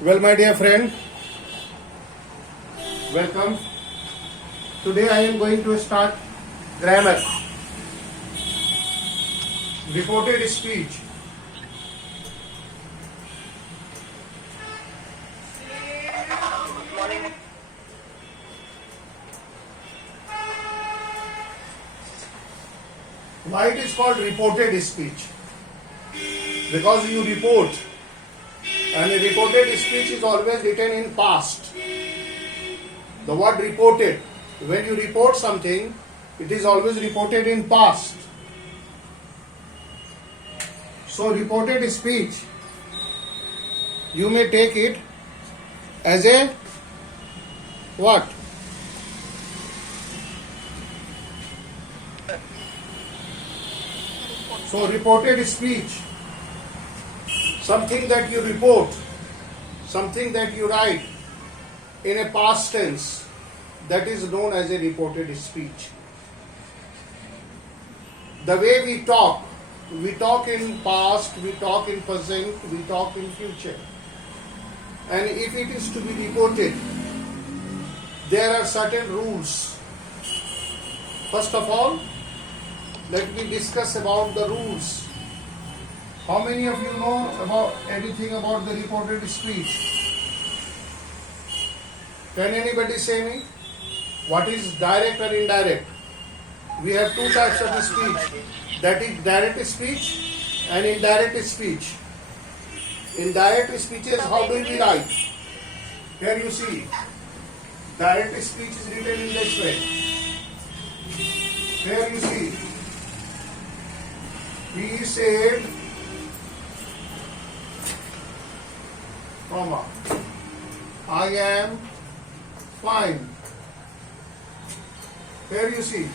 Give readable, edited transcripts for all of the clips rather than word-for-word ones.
Well, my dear friend, welcome. Today I am going to start grammar. Reported speech. Why it is called reported speech? Because you report, and a reported speech is always written in past. The word reported, when you report something, it is always reported in past. So reported speech, you may take it as a what? So reported speech, something that you report, something that you write in a past tense, that is known as a reported speech. The way we talk in past, we talk in present, we talk in future. And if it is to be reported, there are certain rules. First of all, let me discuss about the rules. How many of you know about anything about the reported speech? Can anybody say me? What is direct and indirect? We have two types of speech. That is direct speech and indirect speech. Indirect speeches, how do we write? Here you see. Direct speech is written in this way. Here you see. He said, comma, I am fine. Here you see.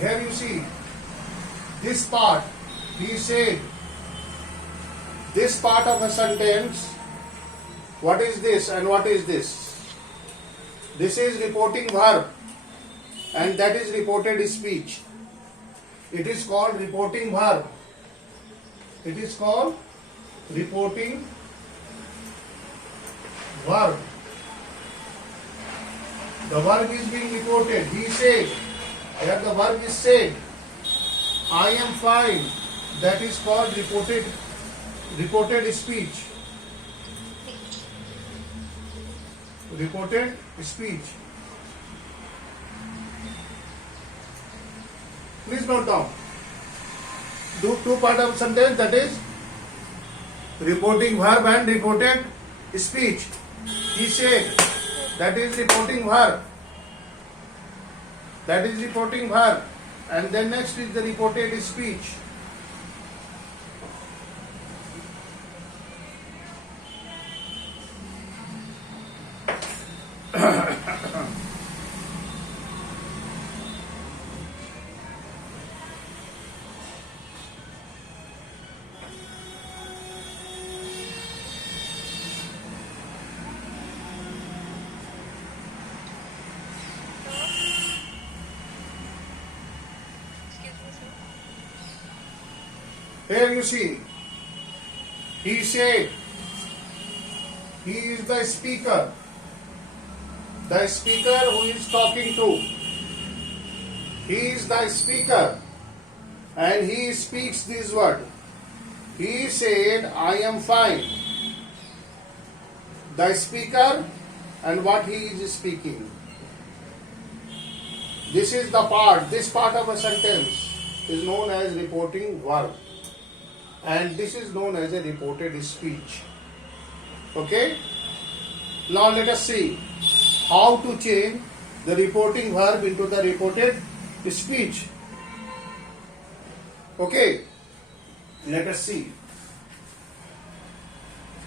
Here you see. This part, he said, this part of a sentence, what is this and what is this? This is reporting verb and that is reported speech. It is called reporting verb. It is called reporting verb. The verb is being reported. He said, here the verb is said. I am fine. That is called reported speech. Reported speech. Please note down. Two part of sentence, that is reporting verb and reported speech. He said, that is reporting verb. That is reporting verb. And then next is the reported speech. Here you see, he said, he is the speaker who is talking to. He is the speaker and he speaks this word. He said, I am fine. The speaker and what he is speaking. This is the part, this part of a sentence is known as reporting verb. And this is known as a reported speech. Okay? Now let us see how to change the reporting verb into the reported speech. Okay? Let us see.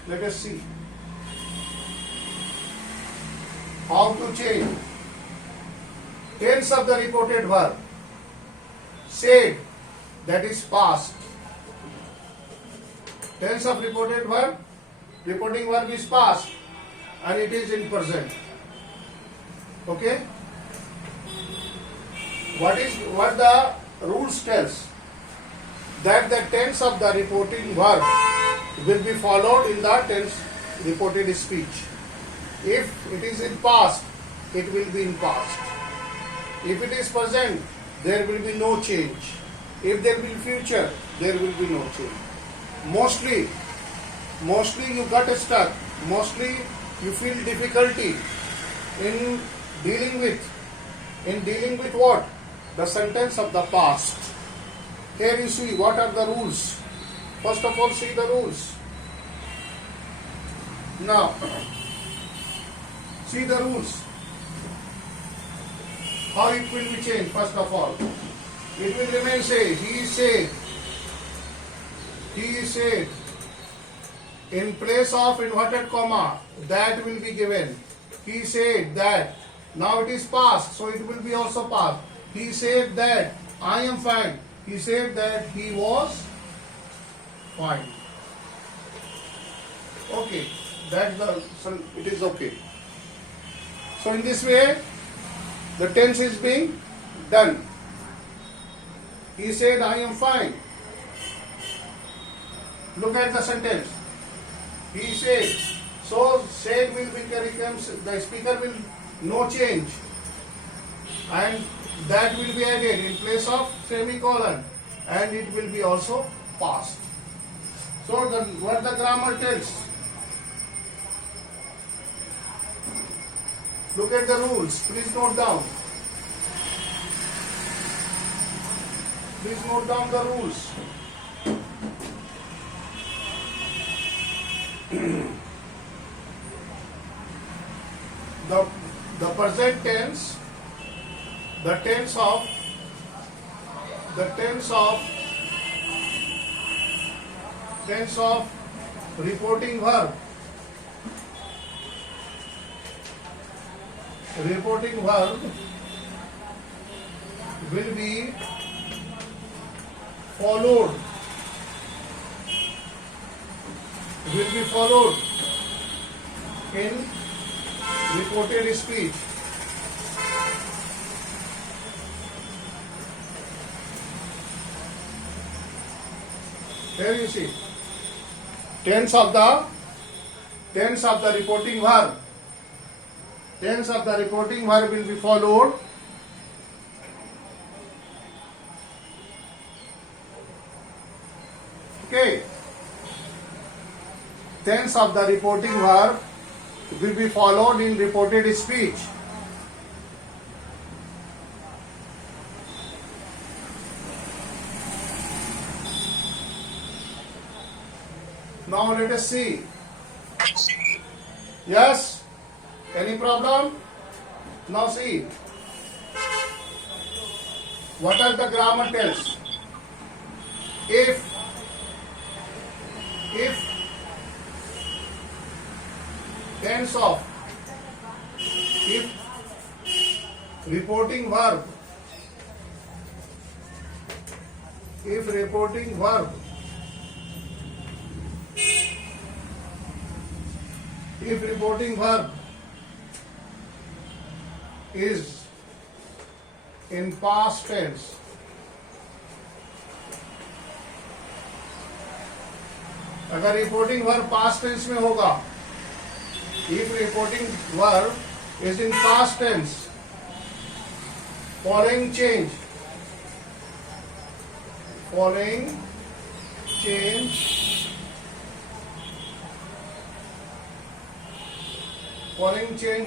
Let us see how to change tense of the reported verb. Said, that is past. Tense of reported verb, reporting verb is past and it is in present. Okay? What the rules tells? That the tense of the reporting verb will be followed in the tense reported speech. If it is in past, it will be in past. If it is present, there will be no change. If there will be future, there will be no change. Mostly you got stuck. Mostly you feel difficulty in dealing with what? The sentence of the past. Here you see what are the rules. First of all, see the rules. Now, see the rules. How it will be changed, first of all. It will remain say, he said. In place of inverted comma, that will be given. He said that. Now it is past, so it will be also past. He said that I am fine. He said that he was fine. Okay, it is okay. So in this way, the tense is being done. He said I am fine. Look at the sentence. He said. So said will becomes, the speaker will no change, and that will be added in place of semicolon, and it will be also past. So what the grammar tells. Look at the rules. Please note down. Please note down the rules. The present tense, the tense of reporting verb. Reporting verb will be followed in reported speech. Here you see tense of the reporting verb. Tense of the reporting verb will be followed tense of the reporting verb will be followed in reported speech. Now let us see. Yes? Any problem? Now see. What are the grammar tells? If tense of, if reporting verb, is in past tense, अगर reporting verb past tense में होगा, if reporting verb is in past tense, following change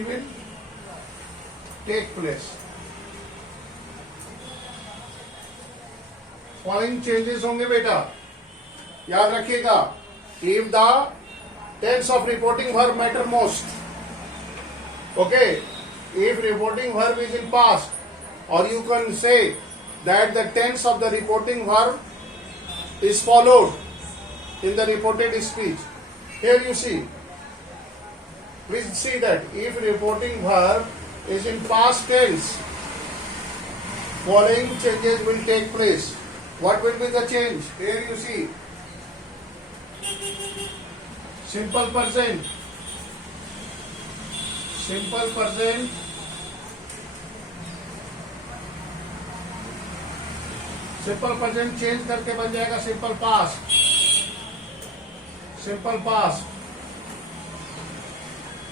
will take place. Following changes होंगे बेटा, याद रखिएगा. If the tense of reporting verb matter most. Okay, if reporting verb is in past, or you can say that the tense of the reporting verb is followed in the reported speech. Here you see. Please see that if reporting verb is in past tense, following changes will take place. What will be the change? Here you see. Simple present change करके बन जाएगा simple past. simple past.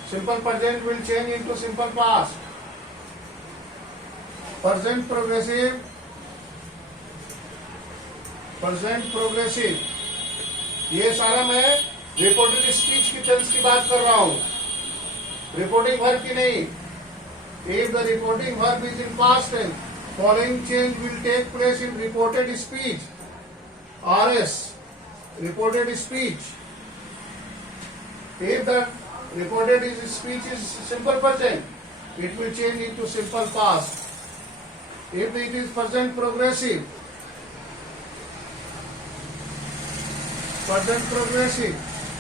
Simple present will change into simple past. Present progressive. Present progressive. ये सारा मैं reported speech की tense की बात कर रहा हूं, रिपोर्टिंग वर्ब की नहीं. If the reporting verb is in past tense, following change will take place in reported speech. RS, reported speech. If the reported speech is simple present, it will change into simple past. If it is present progressive,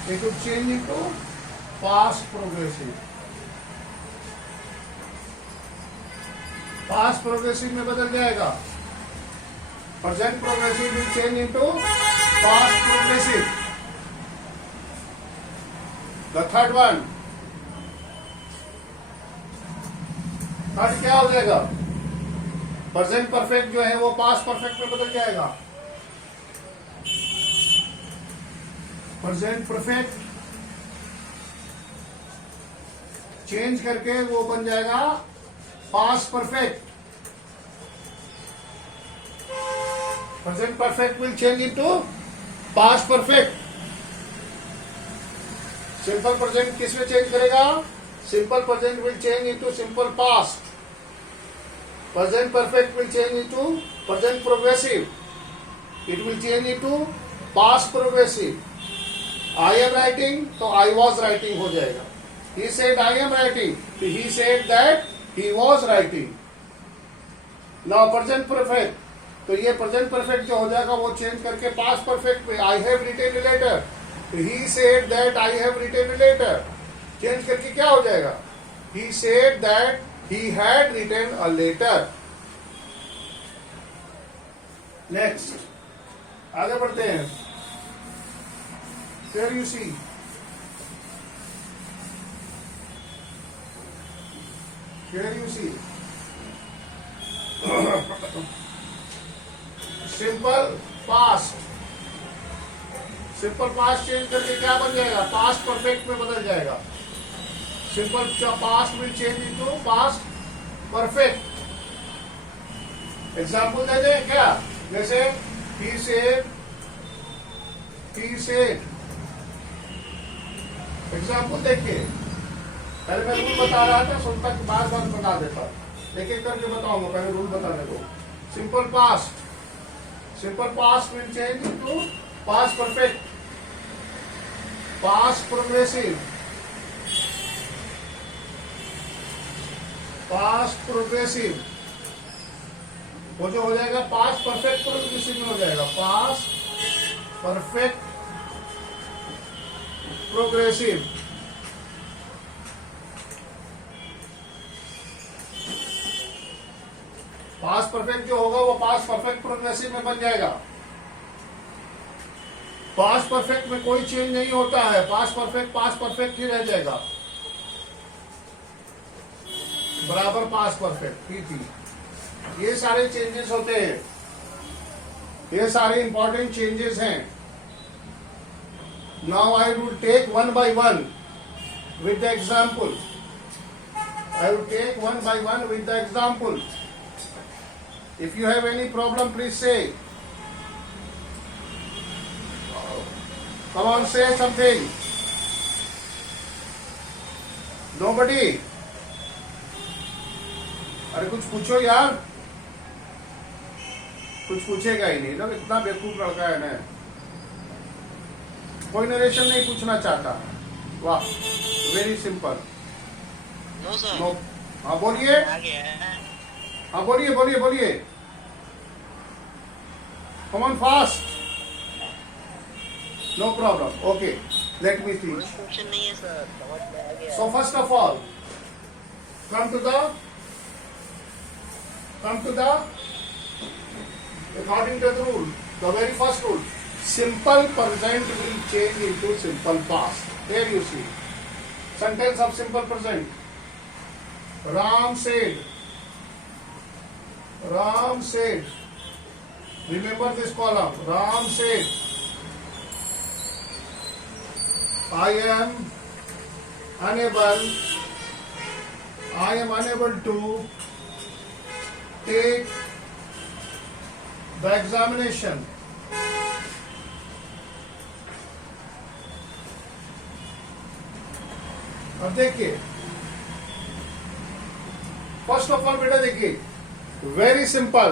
it will change into past progressive. Past progressive में बदल जाएगा. Present progressive will change into past progressive. The third क्या हो जाएगा? Present perfect जो है वो past perfect में बदल जाएगा. प्रेजेंट परफेक्ट चेंज करके वो बन जाएगा past perfect. Present perfect will change into past perfect. Simple present किस में चेंज करेगा? Simple present will change into simple past. Present perfect will change into present progressive. It will change into past progressive. I am writing तो I was writing हो जाएगा. He said I am writing तो he said that he was writing. Now present perfect, तो ये present perfect जो हो जाएगा वो चेंज करके past perfect में I have written a letter. He said that I have written a letter. Change करके क्या हो जाएगा? He said that he had written a letter. Next, आगे बढ़ते हैं. Here you see. Here you see. Simple past. Simple past change करके क्या बन जाएगा? Past perfect में बदल जाएगा. Simple past will change into past perfect. Example दे दें क्या? जैसे he said. एग्जाम्पल देखिए. पहले मैं रूल बता रहा था, सुनता कि बार बार बता देता. एक एक करके बताऊंगा. पहले रूल बताने दो. Simple past will change into past perfect. Past progressive. वो जो हो जाएगा पास्ट परफेक्ट प्रोग्रेसिव में हो जाएगा. Past perfect progressive. Past perfect जो होगा वो पास्ट परफेक्ट प्रोग्रेसिव में बन जाएगा. पास्ट परफेक्ट में कोई चेंज नहीं होता है. पास्ट परफेक्ट ही रह जाएगा. बराबर पास्ट परफेक्ट थी. ये सारे चेंजेस होते हैं. ये सारे इंपॉर्टेंट चेंजेस हैं. Now I will take one by one with the example. If you have any problem, please say. Come on, say something. Nobody. अरे कुछ पूछो यार. कुछ पूछेगा ही नहीं. लोग इतना बेवकूफ लड़का है ना. कोई नरेशन नहीं पूछना चाहता. वाह, very simple. No sir. No. हाँ बोलिए. हाँ बोलिए. Come on fast. No problem. Okay. Let me teach. Question नहीं है सर. समझ में आ गया. So first of all, come to the according to the rule, the very first rule, simple present will change into simple past. There you see. Sentence of simple present. Ram said. Remember this column. Ram said. I am unable to take the examination. अब देखिए, first of all बेटा देखिए, very simple.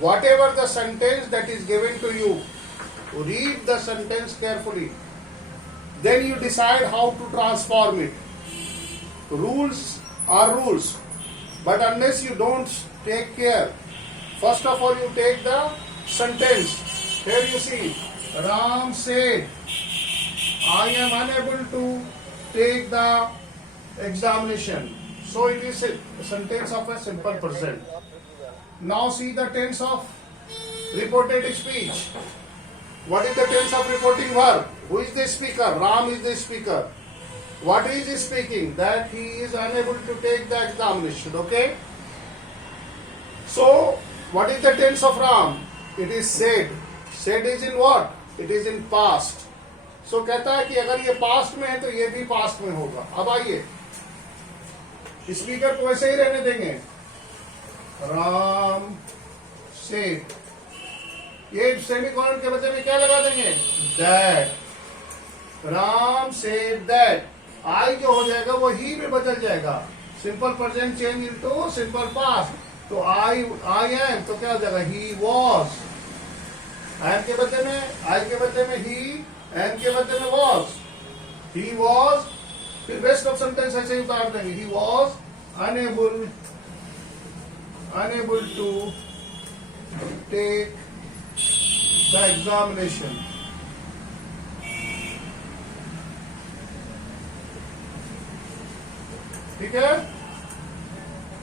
Whatever the sentence that is given to you, read the sentence carefully. Then you decide how to transform it. Rules are rules, but unless you don't take care, first of all you take the sentence. Here you see, Ram said, I am unable to take the examination. So it is a sentence of a simple present. Now see the tense of reported speech. What is the tense of reporting verb? Who is the speaker? Ram is the speaker. What is he speaking? That he is unable to take the examination. Okay? So, what is the tense of Ram? It is said. Said is in what? It is in past. So कहता है कि अगर ये past में है तो ये भी पास्ट में होगा. अब आइए, स्पीकर को वैसे ही रहने देंगे. राम said. ये सेमीकोलन के बदले में क्या लगा देंगे? That. Ram said that. आई जो हो जाएगा वो ही में बदल जाएगा. Simple present change into simple past. तो आई एम तो क्या हो जाएगा? He was. एम के बदले में ही, एम के बदले में वॉज. He was. फिर बेस्ट ऑफ सेंटेंस ऐसे ही उतार देंगे. He was unable to take the examination. ठीक है?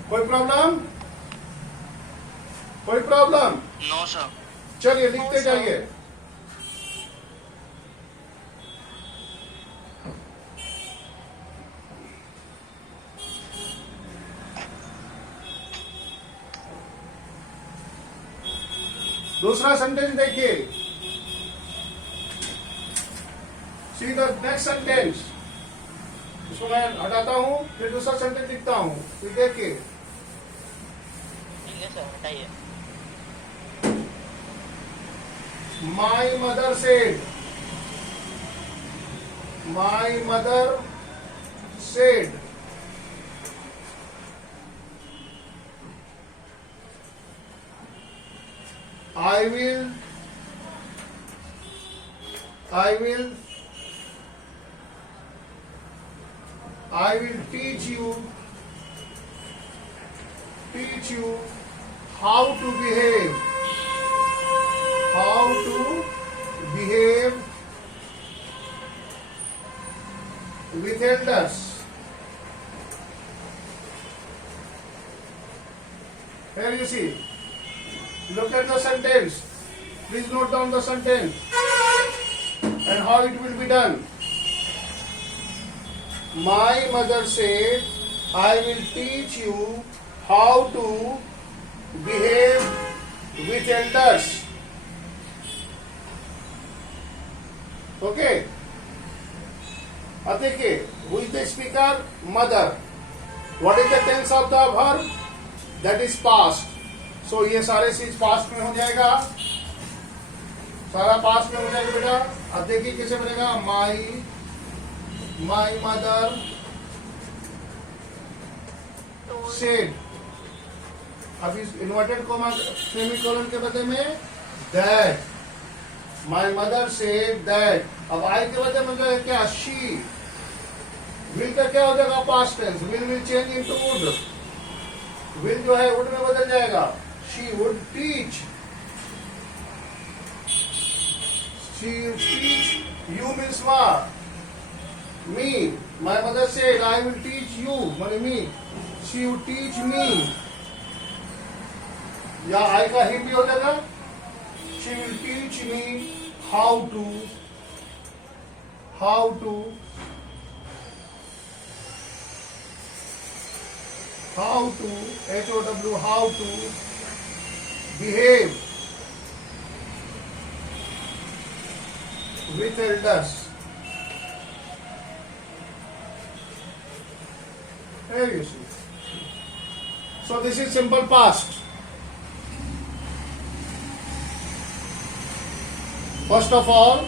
कोई प्रॉब्लम? No, sir. चलिए लिखते जाइए. दूसरा सेंटेंस देखिए. See the next sentence. इसको मैं हटाता हूं, फिर दूसरा सेंटेंस लिखता हूं. फिर देखिए, ठीक है सर, हटाइए. My mother said. My mother said. I will teach you how to behave with elders. Here you see. Look at the sentence. Please note down the sentence and how it will be done. My mother said, I will teach you how to behave with elders. Okay? अब देखिए, who is the speaker? Mother. What is the tense of the verb? That is past. So ये सारे चीज past में हो जाएगा. सारा past में हो जाएगा बेटा. अब देखिए कैसे बनेगा. My mother said. अब इस इन्वर्टेड कोमा सेमीकोलन के बदले में that. My mother said that. अब आई के बदले में जो है क्या? शी. विल का क्या हो जाएगा? Past tense. Will change into would. Will जो है वुड में बदल जाएगा. She would teach. She would teach you means what? Me. My mother said, I will teach you. Me. She would teach me. या I का him भी हो जाएगा. She will teach me how to H-O-W, how to behave with elders. Here you see. So this is simple past. First of all,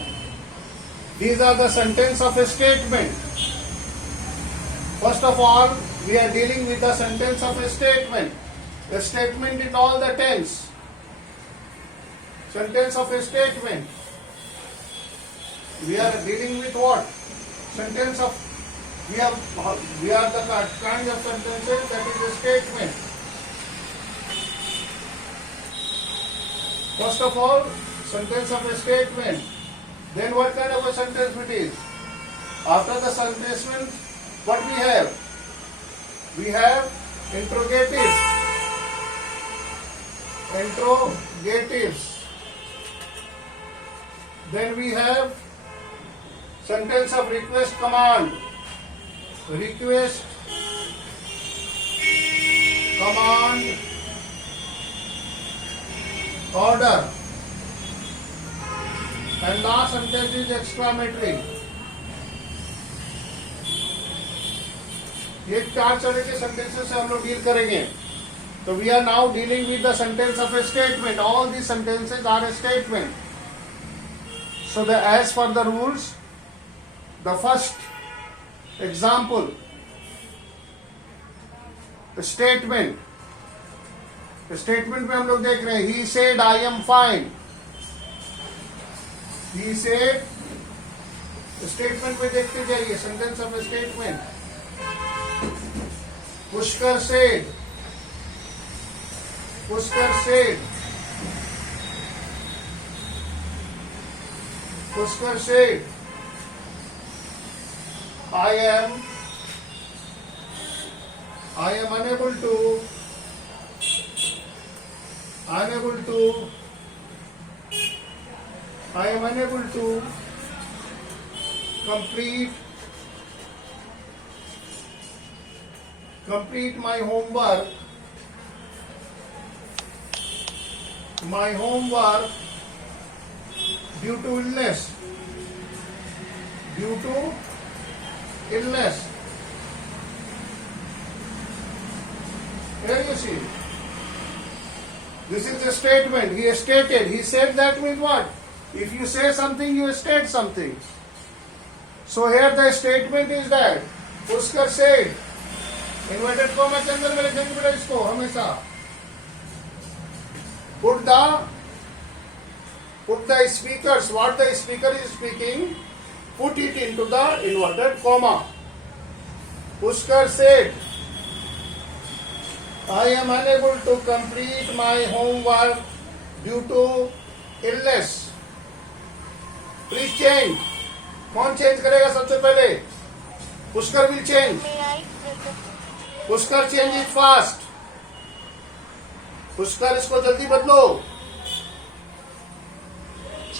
these are the sentence of a statement. First of all, we are dealing with the sentence of a statement. The statement in all the tense. Sentence of a statement. We are dealing with what? Sentence of, we are the kind of sentences that is a statement. First of all, sentence of a statement. Then what kind of a sentence it is? After the sentence, what we have? We have interrogatives. Interrogatives. Then we have sentence of request command. Request command order. And last sentence is exclamatory. ये 4 तरह के sentences से हम लोग deal करेंगे. So we are now dealing with the sentence of a statement. All these sentences are a statement. So as for the rules, the first example, the statement. The statement में हम लोग देख रहे हैं. He said, I am fine. He said. Statement में देखते जाइए. Sentence of A statement. Pushkar said. Pushkar said. Pushkar said, I am unable to complete my homework due to illness. Here you see. This is a statement. He stated. He said that means what? If you say something, you state something. So here the statement is that Pushkar said. Inverted comma के अंदर में लिखेंगे बेटा इसको हमेशा. Put the speakers, what the speaker is speaking, put it into the inverted comma. Pushkar said, I am unable to complete my homework due to illness. Please change. कौन change करेगा सबसे पहले? Pushkar will change. Pushkar change it fast. Pushkar इसको जल्दी बदलो.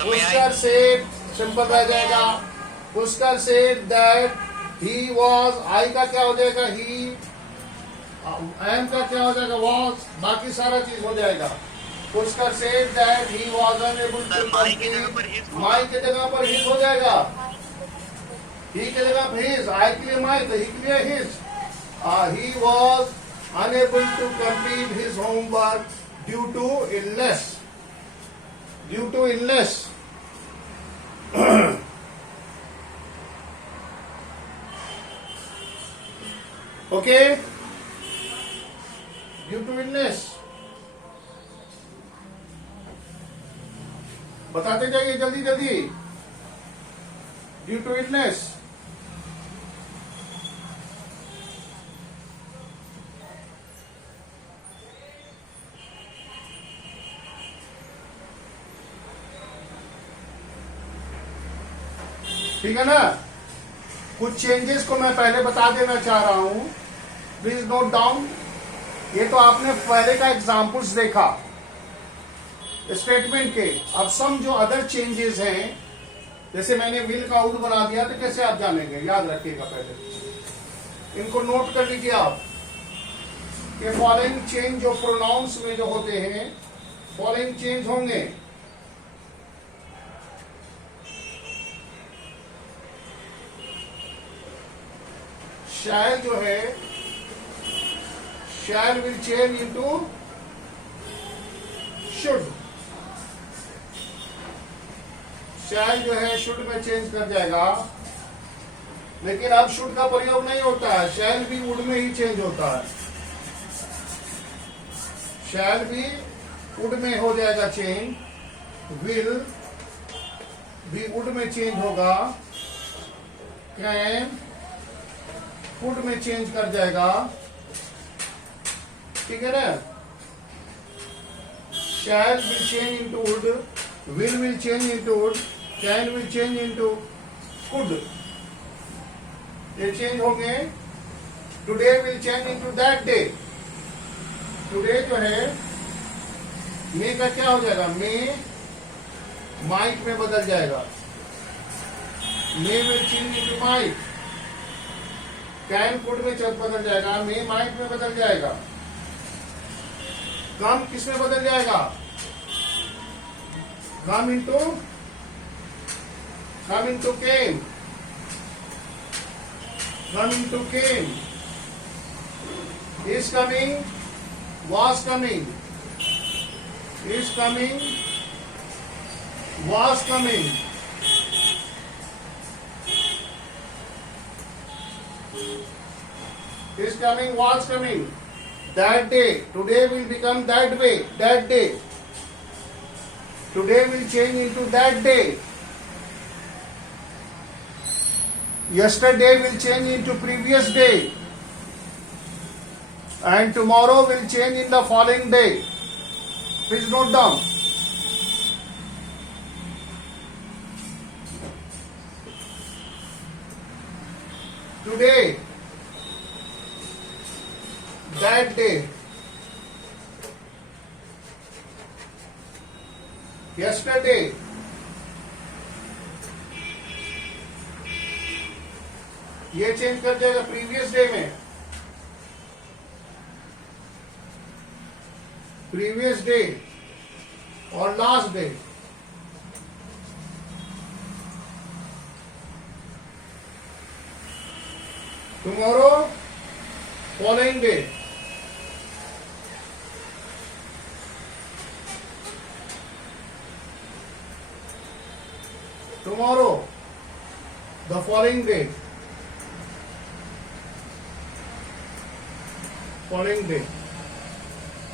Pushkar said, simple रह जाएगा. Pushkar said that he was, I का क्या हो जाएगा? He, am का क्या हो जाएगा? Was, बाकी सारा चीज हो जाएगा. Pushkar said that he was unable to complete. My के जगह पर his हो जाएगा. He के जगह पर his, I के लिए my, तो he के लिए his. He was unable to complete his homework due to illness. Due to illness. Okay? Due to illness. बताते जाइए जल्दी जल्दी. Due to illness. ठीक है ना. कुछ चेंजेस को मैं पहले बता देना चाह रहा हूं. Please note down. ये तो आपने पहले का एग्जाम्पल्स देखा स्टेटमेंट के. अब सम जो अदर चेंजेस हैं, जैसे मैंने विल का आउट बना दिया, तो कैसे आप जानेंगे? याद रखिएगा पहले इनको नोट कर लीजिए आप. कि फॉलोइंग चेंज जो प्रोनाउंस में जो होते हैं, फॉलोइंग चेंज होंगे. शैल जो है shall will change into should. shall जो है should में चेंज कर जाएगा, लेकिन अब should का प्रयोग नहीं होता है, shall भी would में ही चेंज होता है. shall भी would में हो जाएगा चेंज, will भी would में चेंज होगा, can would में चेंज कर जाएगा. ठीक है ना. shall will change into would, will change into would, can will change into could. ये चेंज होंगे. Today will change into that day. Today जो है मे का क्या हो जाएगा, मे माइट में बदल जाएगा. May will change into might. Can could में बदल जाएगा, मे माइट में बदल जाएगा. कम किस में बदल जाएगा, come into came. Come into came. Is coming, was coming. Is coming, was coming. Is coming, was coming. That day. Today will become that way. That day. Today will change into that day. Yesterday will change into previous day, and tomorrow will change in the following day. Please note down. Today, that day. Yesterday, ये change कर जाएगा previous day में. Previous day और last day. Tomorrow, following day. Tomorrow, the following day. Following day.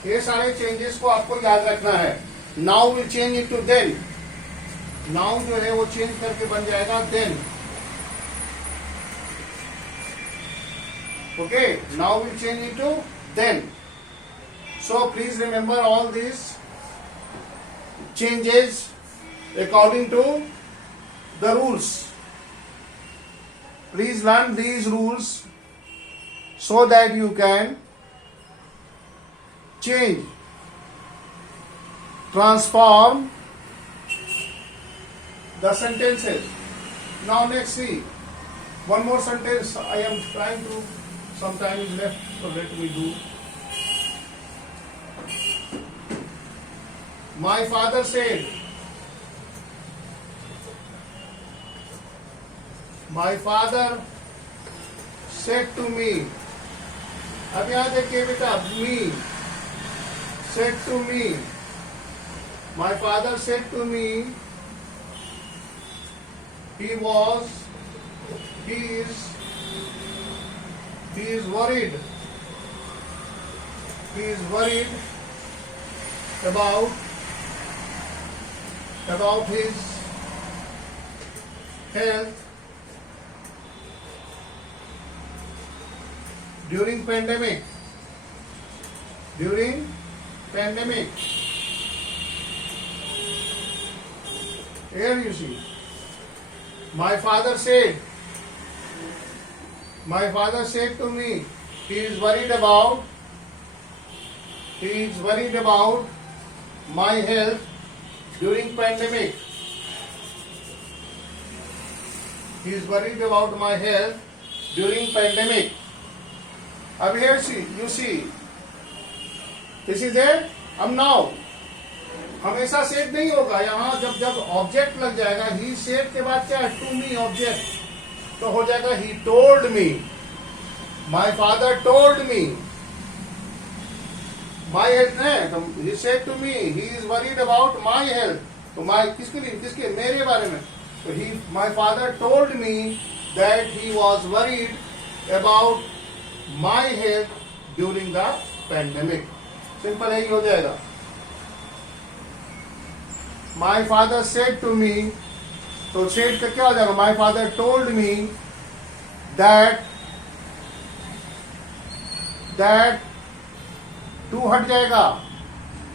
ये सारे changes को आपको याद रखना है. Now will change into then. Now जो है वो चेंज करके बन जाएगा then. Okay, now will change into then. So please remember all this changes according to the rules. Please learn these rules so that you can change, transform the sentences. Now let's see one more sentence. I am trying to, some time is left, so let me do. My father said. My father said to me. अब यहाँ देखिए बेटा, me said to me. My father said to me, he is worried. He is worried about his health during pandemic. Here you see. My father said to me, he is worried about my health during pandemic. He is worried about my health during pandemic. अब here you see, this is it. अब now हमेशा said नहीं होगा. यहाँ जब object लग जाएगा, he said के बाद क्या है, टू मी ऑब्जेक्ट, तो हो जाएगा he told me. My father told me. My health है, तो he said to me he is worried about my health. तो माई किसके लिए, किसके, मेरे बारे में. तो he, my father told me that he was worried about my health during the pandemic. Simple है, ही हो जाएगा. My father said to me, तो सेड का क्या हो जाएगा, my father told me that, that to हट जाएगा.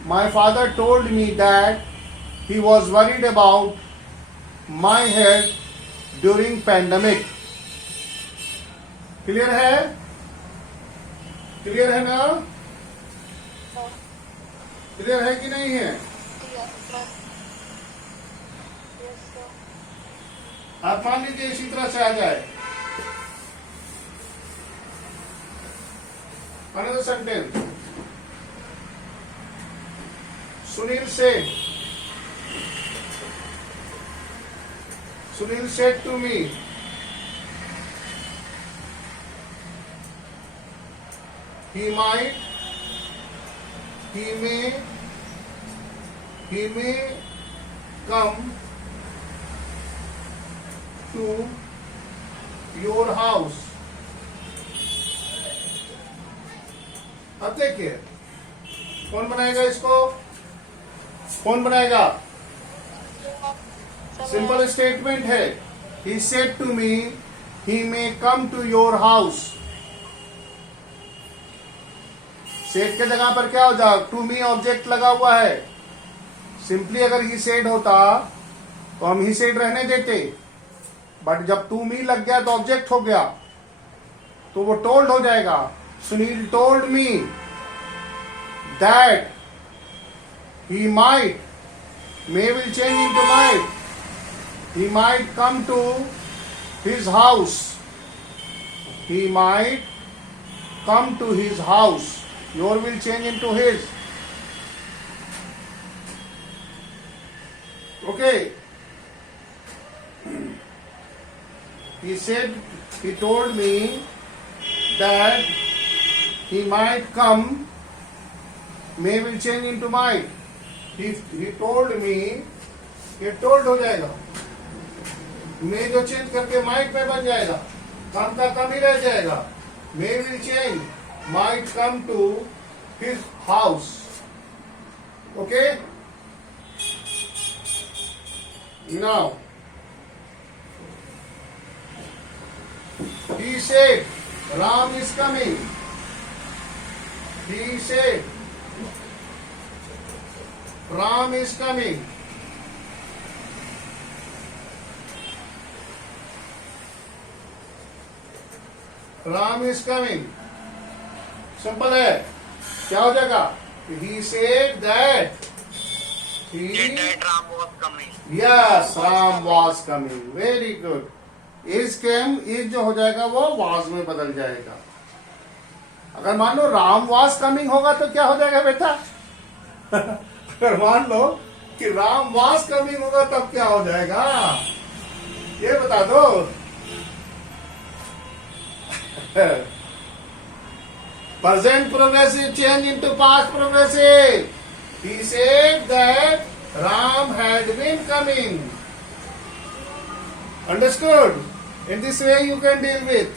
My father told me that he was worried about my health during pandemic. Clear है, क्लियर है ना, क्लियर है कि नहीं है. आप मान लीजिए इसी तरह से आ जाए. Another sentence, Sunil said to me, he may come to your house. अब देखिए कौन बनाएगा इसको, कौन बनाएगा. सिंपल स्टेटमेंट है. He said to me he may come to your house. Said के जगह पर क्या हो जाए, टू मी ऑब्जेक्ट लगा हुआ है. सिंपली अगर ही सेड होता तो हम ही सेड रहने देते, बट जब टू मी लग गया तो ऑब्जेक्ट हो गया, तो वो टोल्ड हो जाएगा. Sunil told me that he might, may will change into might, he might come to his house, he might come to his house, your will change into his. Okay, he said, he told me that he might come, may will change into might. He told me, ये told हो जाएगा, may जो change करके might में बन जाएगा, कम का कम ही रह जाएगा. May will change, might come to his house. Okay? Now, he said, Ram is coming. He said, Ram is coming. Ram is coming. Simple है. क्या हो जाएगा, he said that that Ram was coming. Yes, Ram was coming. Very good. Is came, is जो हो जाएगा वो was में बदल जाएगा. अगर मान लो राम was coming होगा तो क्या हो जाएगा बेटा. अगर मान लो कि राम वास कमिंग होगा तब क्या हो जाएगा, ये बता दो. Present progressive change into past progressive. He said that Ram had been coming. Understood. In this way you can deal with.